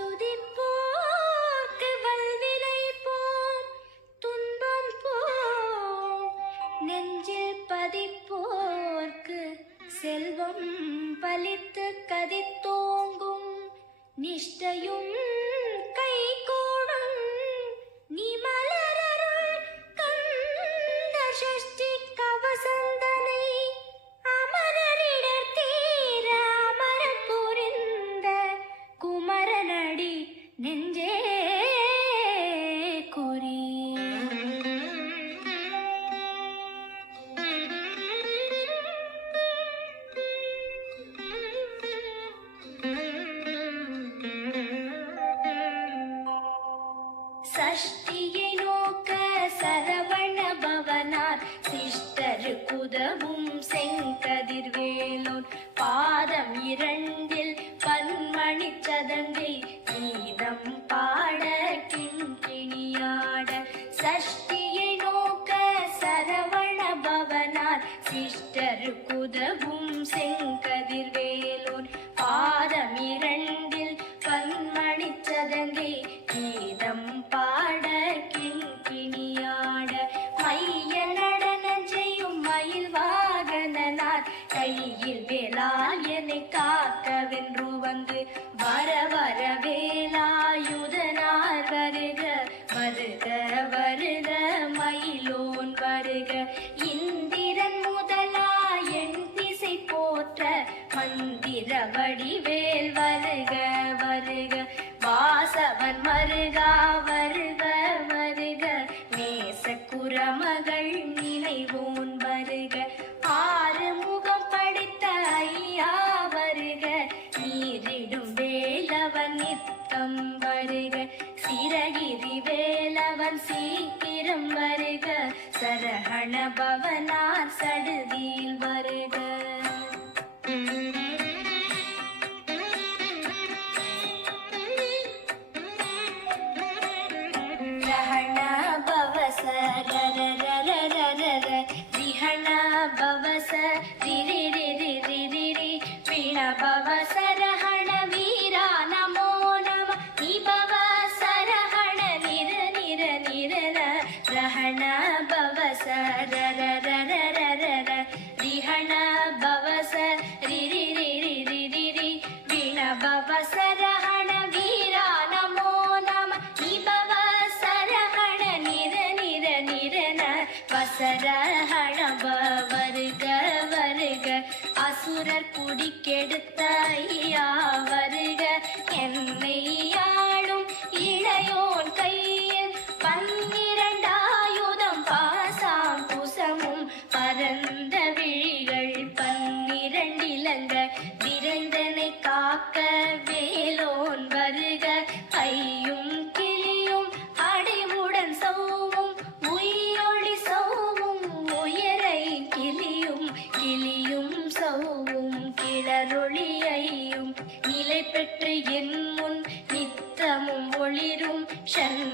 துதிப்போர்க்கு வல்வினை போம் துன்பம் போம், நெஞ்சில் பதிப்போர்க்கு செல்வம் பலித்து கதித்தோங்கும், நிஷ்டையும் கைகூடும் நீ மலரருள் கந்த சஷ்டி கவசந்தனை, அமரரிடர் தீர அமரம் புரிந்த குமரனடி நெஞ்சே குறி. சஷ்டியை நோக்க சரவண பவனார் சிஷ்டருக்குதவும் செங்கதிர்வேலோன், பாதம் இரண்டில் பன்மணி சதங்கை கீதம் பாட கிண்கிணியாட. சஷ்டியை நோக்க சரவண பவனார் சிஷ்டருக்குதவும் செங்கதிர்வேலோன், பாதம் இரண்டில் பன்மணி சதங்கை கீதம் பாட கிண்கிணியாட. மைய நடன செய்யும் மயில் வாகனனார் கையில் வேலால் என்னை காக்கவென்று வந்து, வர வர வேலாயுதனார் வருக வருக வருக மயிலோன் வருக. இந்திரன் முதலா என் திசை போற்ற மந்திர வடிவேல் வருக வருக. வாசவன் மருகா வருக வருக, நேச குரமகள் நினைவோன் வருக. ஆறு முகம் படித்த ஐயா வருக, நீரிடும் வேலவன் நித்தம் வருக. சிரகிரி வேலவன் சீக்கிரம் வருக, சரஹண பவனார் சடுதியில் வருக. ரஹண பவச ரரரரரரர, ரிஹண பவச ரிரிரிரிரிரிரி, பிண பவச ரஹண வீரா நமோ நம, நிபவ சரஹண நிர நிர நிரர. ரஹண பவச ரரரரரரர, ரிஹண பவச ரிரிரிரிரிரிரி, பிண பவச ரஹண வீரா நமோ நம, நிபவ சரஹண நிர நிர நிரன. வசரஹண வருக வருக, அசுரர் குடிக்கெடுத்த ஐயா வருக. என்னை ஆளும் இளையோன் கையில் பன்னிரண்டாயுதம் பாசாம் குசமும், பரந்த விழிகள் பன்னிரண்டிலங்க விரைந்தனை காக்க வேலோன் வருக. கையும் கிளியும் அடிவுடன் சௌவும் உயிரொளி சௌவும், உயரை கிளியும் கிளியும் சௌவும் கிளரொளியையும், நிலை பெற்று என் முன் நித்தமும் ஒளிரும் ஷண்